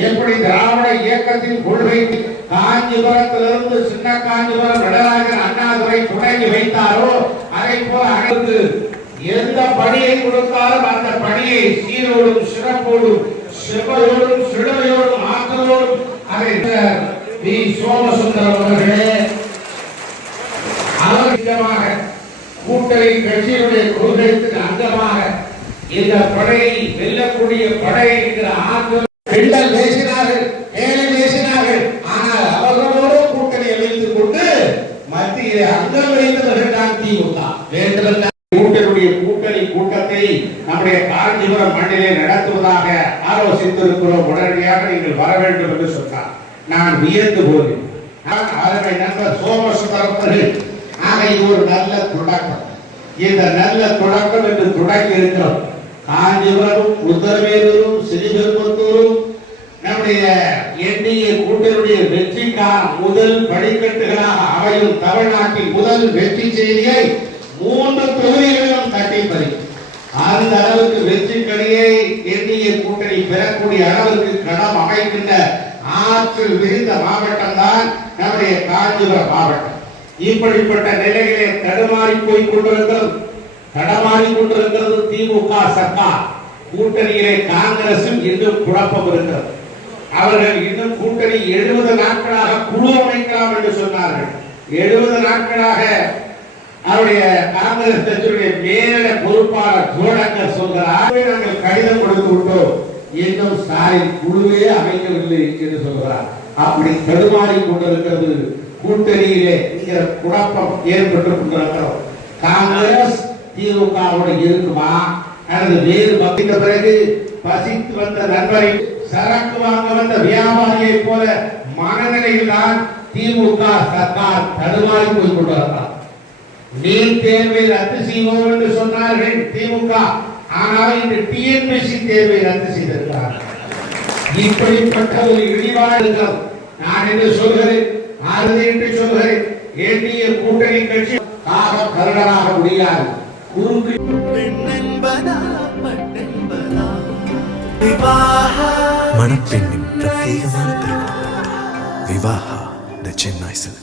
எப்படி திராவிட இயக்கத்தின் கொள்கை காஞ்சிபுரத்திலிருந்து சின்ன காஞ்சிபுரம் நடராஜன் அண்ணாதுரை தொடங்கி வைத்தாரோ அதை போல அனைத்து எந்த பணியை கொடுத்தாலும் அந்த பணியை சீரோடும் சிறப்போடும் செவ்வரோடும் சிறுமையோடும் ஆற்றலோடும் அதை வி சோமசுந்தரம் அவர்களே அவர்கிட்டமாக கூட்டணி கட்சியினுடைய கொள்கைக்கு அங்கமாக இந்த படையை வெல்லக்கூடிய படை என்கிற ஆற்றல் பெண்கள் பேசினார்கள், ஏழை பேசினார்கள். ஆனால் அவர்களோடு கூட்டணியை வைத்துக் கொண்டு மத்தியிலே அங்கம் வைத்தவர்கள் தான் திமுக. கூட்டணி கூட்டத்தை நம்முடைய காஞ்சிபுரம் மண்ணிலே நடத்துவதாக ஆலோசித்திருக்கிறோம். உடனடியாக நீங்கள் வர வேண்டும் என்று சொன்னார். நான் வியந்து போனேன். அவர்கள் நண்பர் சோமசுந்தரம் அவர்கள் இது ஒரு நல்ல தொடக்கம். இந்த நல்ல தொடக்கம் என்று தொடங்கி இருக்கிறோம். காஞ்சிபுரம், உத்தரவேலூரும், ஸ்ரீபெரும்புத்தூரும் நம்முடைய என்டிஏ கூட்டணியுடைய வெற்றிக்கான முதல் படிக்கட்டுகளாக அமையும் தமிழ்நாட்டின் முதல் வெற்றி செய்தியை 3 தொகுதிகளிலும் தட்டி பறிக்கும். அந்த அளவுக்கு வெற்றி கணியை என்டிஏ கூட்டணி பெறக்கூடிய அளவுக்கு களம் அமைக்கின்ற ஆற்றல் விரிந்த மாவட்டம் தான் நம்முடைய காஞ்சிபுரம் மாவட்டம். இப்படிப்பட்ட நிலையிலே தடுமாறி போய் கொண்டிருக்கிறது திமுக சர்க்கார். கூட்டணியிலே காங்கிரசும் இன்னும் குழப்பம் இருக்கிறது. அவர்கள் இன்னும் கூட்டணி 70 நாட்களாக குழு அமைக்கலாம் என்று சொன்னார்கள். 70 நாட்களாக அவருடைய காங்கிரஸ் கட்சியுடைய மேலிட பொறுப்பாளர் ஜோடங்கர் சொல்கிறார், நாங்கள் கடிதம் கொடுத்து விட்டோம், இன்னும் ஸ்டாலின் குழுவே அமைக்கவில்லை என்று சொல்கிறார். அப்படி தடுமாறி கொண்டிருக்கிறது கூட்டணியிலே குழப்பம் ஏற்பட்டு கொண்டிருக்கிறோம். காங்கிரஸ் திமுகவோட இருக்குமா அல்லது வேறு பக்கிட்ட பிறகு பசித்து வந்த நண்பரை சரக்கு வாங்க வந்த வியாபாரியை போல மனநிலையில் தான் திமுக சர்க்கார் தடுமாறி போய் கொண்டிருக்கிறார். நீட் தேர்வை ரத்து செய்வோம் என்று சொன்னார்கள் திமுக. ஆனால் இன்று டிஎன்பிஎஸ்சி தேர்வை ரத்து செய்திருக்கிறார்கள். இப்படிப்பட்ட ஒரு இழிவாடுகள் நான் என்று சொல்கிறேன், ஆறுதி என்று சொல்கிறேன். என்டிஏ கூட்டணி கட்சி கருடராக முடியாது. மணப்பெண்ணின் பிரத்யேகமான திருமணம் விவாஹா தி சென்னை சில்க்ஸ்.